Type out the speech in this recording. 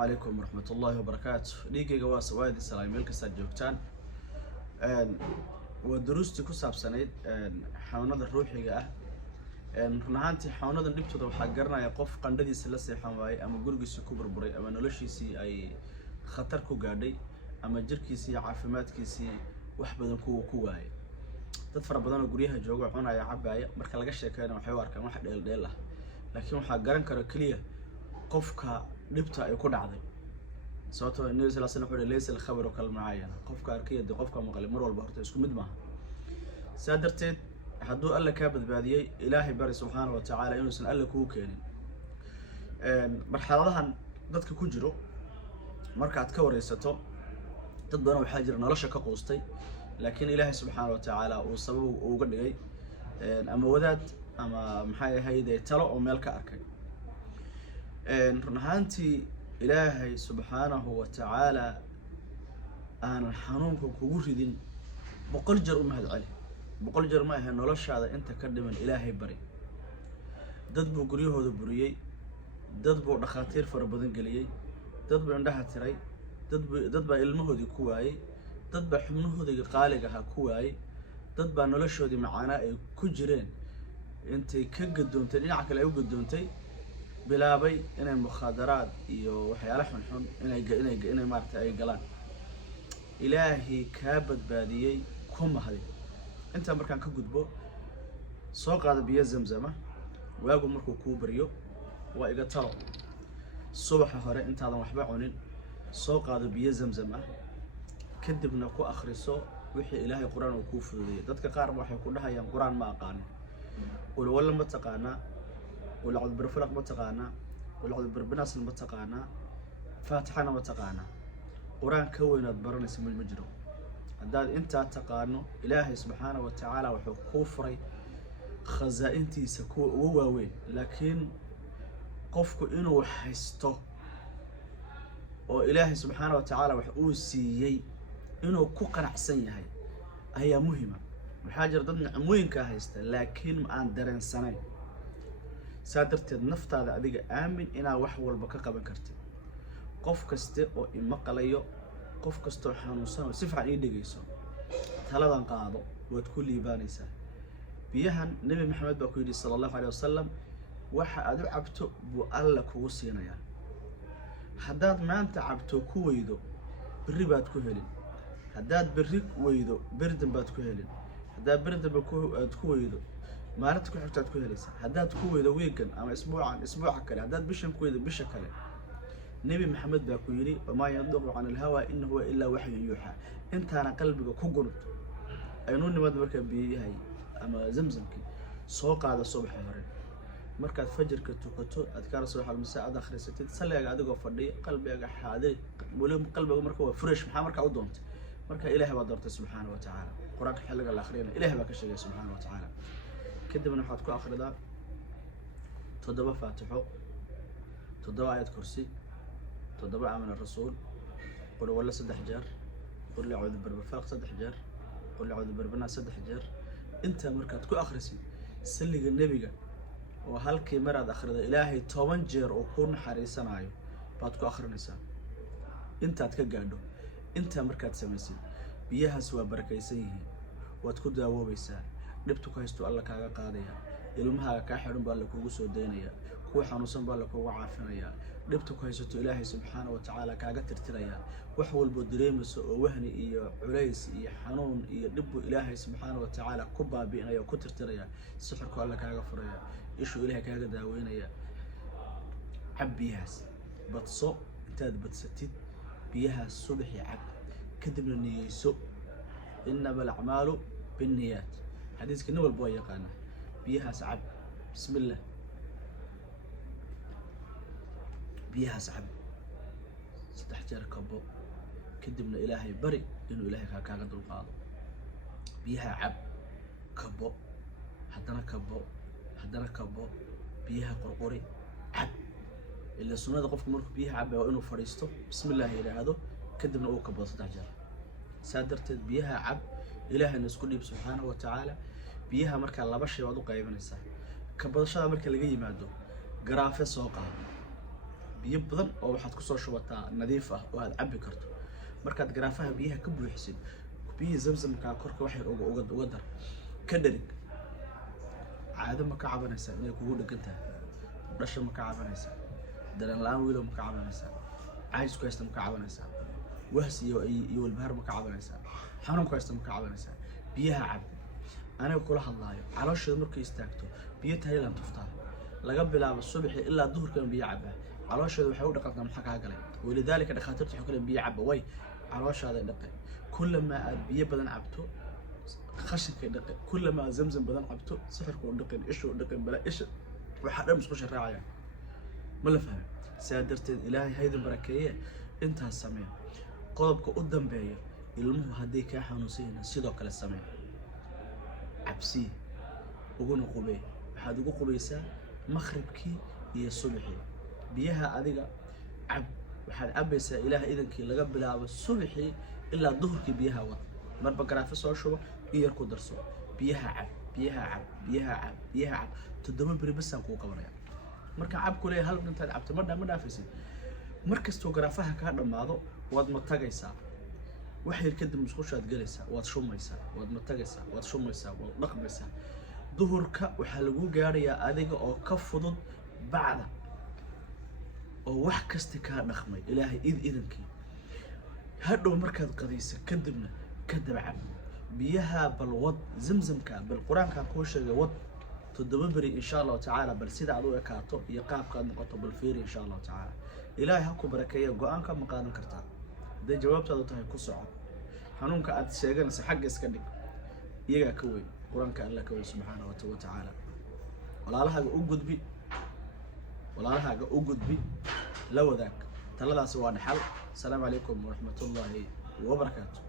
عليكم ورحمة الله وبركاته. ديجي جواس وايد السلام ملك جوجتان ودروستي كسب سنة حاونا الروحي جاء رنهانتي حاونا نبتدو وحجرنا يقف قنددي سلسة حماي أما جورجيس كبر بري أما نلشيسي أي خطر كوجادي أما جركيسي عافماتكيسي وحبذا كواي تدفر بدن وجريها جوجو عنا يا عباية مركل لقش كانوا حوار كان واحد ديله لكن وحجرن كركليه قفك dhibta ay ku dhacday sababtoo ah Nabi sallallahu alayhi wasallam leeysa khabar oo kala maayana qofka arkayda qofka maqal mar walba horta isku mid maaha saadarteed haduu alla ka badbaadiyay Ilaahay bari subhanahu wa ta'ala inuu san alla ku keenin marxaladahan dadka ku jiro marka aad ka wareysato dad badan waxa jira nolosha ka qoostay laakiin Ilaahay subhanahu wa ta'ala uu sabab uga dhigay ama wadaad ama maxay ahayd talo oo meel ka arkay runhaantii Ilaahay subhanahu wa ta'ala aan xanuunka kugu ridin boqol jeer u mahad cali boqol jeer ma aha noloshaada inta ka dhiman Ilaahay bari dad buu guryahooda buriyay dad buu dhaqaatiir fara badan galiyay dad buu indhaha tiray dad baa ilmahoodii ku waayay dad baa xubnahoodii qaaliga ah ku waayay dad baa noloshoodii macaana ay ku jireen intay ka gadoontay dhinaca kale ay u gadoontay bilaabay inay mukhadaraad iyo waxyaalo xun inay maartay ay galaan Ilaahi ka badbaadiyay ku mahadi inta markaan ka gudbo soo qaada biyo zamzama waagu markuu ku bariyo waa iga talo subax hore intaadan waxba cunin soo qaada biyo zamzama kadibna ku akhriso wixii Ilaahay quraan uu ku fududeeyay dadka qaar waxay ku dhahayaan quraan ma aqaan wala ma taqaana ولا عود برفلق متقانا ولا عود بربناس المتقانا فاتحنا متقانا قرآن كونت برنا اسم المجرم هذا أنت تقانو إلهي سبحانه وتعالى وحكوفري خزائنتي سكو وواوين لكن قفكو إنه حستو وإلهي سبحانه وتعالى وحقوسيي إنه كوكنا حسن هي مهمة وحاجر ضمن عموين كهيستا لكن ما درين سنين سادرتد نفطاada adiga aamin ina wax walba ka qaban kartid qof kaste oo imaqalayo qof kasto xanuunsan oo si fiican ii dhageyso taladan qaado waad ku liibaanaysaa biyahan nabi maxamed baa ku yiri sallallahu alayhi wasallam waxa aad u cabto buu alla kugu siinaya hadaad maanta cabto ku weydo bari baad ku helin hadaad bari weydo birdan baad ku helin hadaad birdan baad ku weydo maalinta ku xigtaad ku helaysaa hadaad ku weydo weegan ama isbuuca kale hadaad bishan ku weydo bisha kale nabi maxamed baa ku yiri ma yanduqu an alhawa innahu illa wahyu yuha intaana qalbiga ku gurud aynu nimad marka biyahay ama zamzamki soo qaada subax hore markaad fajrka tukato adkaar subax al-masaa akhrisatid salliga adigoo fadhiyo qalbiga xaadir wali qalbiga marka waa fresh maxaa marka u doontay marka Ilaahay baa doortay subhanahu wa ta'ala quraanka xilliga la akhriyay Ilaahay baa ka sheegay subhanahu wa ta'ala كدبنا waxaad ku akhridaa 7 faatixo 7 aayad kursi 7 aamin rasuul qul wala 3 jeer qul a'uudu birabbil falaq 3 jeer qul a'uudu birabbin nas 3 jeer inta markaad ku akhrisid salliga nabiga oo halkii mar aad akhrida Ilaahay 10 jeer oo ku naxariisanayo baad ku akhrinaysaa intaad ka gaadho inta markaad samaysid biyahaas waa barakaysan yihiin waad ku daawoobaysaa dhibtu ka haysto alla kaaga qaadaya ilmaha ka xidhan baa la kugu soo deynaya kuwa xanuunsan baa la kugu caafinaya dhibtu ka haysto Ilaahay subhanahu wa ta'ala kaaga tirtiraya wax walba dareemayso oo wahni iyo culays iyo xanuun iyo dhib Ilaahay subhanahu wa ta'ala ku baabi'inaya ku tirtiraya sixirku alla kaaga furaya ishu Ilaahay kaaga daaweynaya cabbiyaas badso intaad badsatid biyahaas subaxi cab kadibna niyeyso innamal a'maalu binniyat حديث كنوع البوي يقانا بيها سعب بسم الله بيها سعب ستحجر كبو كدبنا إلهي بري إنه إلهي كاكا قدر القاضي بيها عب كبو حدنا كبو بيها قرقوري عب إلا السنة قفك مركو بيها عب وإنه فريستو بسم الله إلى هذا كدبنا أو كبو ستحجر سادرت بيها عب إلهي نسكني سبحانه وتعالى biyaha marka laba shay waad u qaybanaysaa ka badashada marka laga yimaado garaafe soo qaado biyo badan oo waxaad ku soo shubataa nadiif ah oo aad cabbi karto markaad garaafaha biyaha ka buuxisid biyihii zamzamka korka wax yar uga dar ka dharig caado ma ka cabanaysaa inay kugu dhegan tahay dhasha ma ka cabanaysaa dareen la-aan wiilow ma ka cabanaysaa caajis ku haysta ma ka cabanaysaa wahsi iyo walbahaar ma ka cabanaysaa xanuun ku haysta ma ka cabanaysaa biyaha cab aniga kula hadlaayo caloosheeda markay istaagto biyo Thailand tuftaa laga bilaabo subaxii ilaa duhurkan biyo cabaa caloosheeda waxay u dhaqantaa maxaa kaa galay walidaalika dhakhaatiirtu waxay kale biyo caba way calooshaada dhaqay kullama aad biyo badan cabto khashinka dhaqay kullama aad zamzam badan cabto sixirku dhaqan ishu dhaqan bala isha waxa dhan isku sharaacaya ma la fahmay saa darteed ilaahay haydan barakeeye intaas samee qodobka u dambeeya ilmuhu haddii kaa xanuunsan sidoo kale samee cabsi uguna qubay waxaad ugu qubaysaa maqribkii iyo subaxii biyaha adiga cab waxaad cabaysaa ilaaha idankii laga bilaabo subaxii ilaa duhurkii biyaha wad marba garaafa soo shubo iyo yar ku darso biyaha cab biyaha cab biyaha cab biyaha cab 7 bari bas aan kuu qabanaya marka cab ku leeyahay hal intaad cabto ma dhaafaysid markastoo garaafaha ka dhamaado waad ma tagaysaa wax yar kadib musqushaad galaysaa waad shumaysaa waad ma tagaysaa waad shumaysaa waad dhaqmaysaa duhurka waxaa lagu gaarayaa adiga oo ka fudud bacda oo wax kasta ka dhaqmay ilaahay idankii hadhow markaad qadaysa kadibna ka dabcab biyaha bal wad zamzamka bal quraanka ku sheegay wad 7 bari insha Allah ta'ala bal sida aad u ekaato iyo qaabka aad noqoto bal fiir insha Allah ta'ala ilaahay ha ku barakeeyo go'aanka ma qaadan kartaa haday jawaabtaadu tahay ku soco xanuunka aad sheeganayso xagga iska dhig iyaga ka weyn quraanka Allah ka weyn subhanahu wa ta'ala walaalahaaga u gudbi la wadaag taladaas waa dhaxal. Assalaamu calaykum wa rahmatullaahi wa barakaatuh.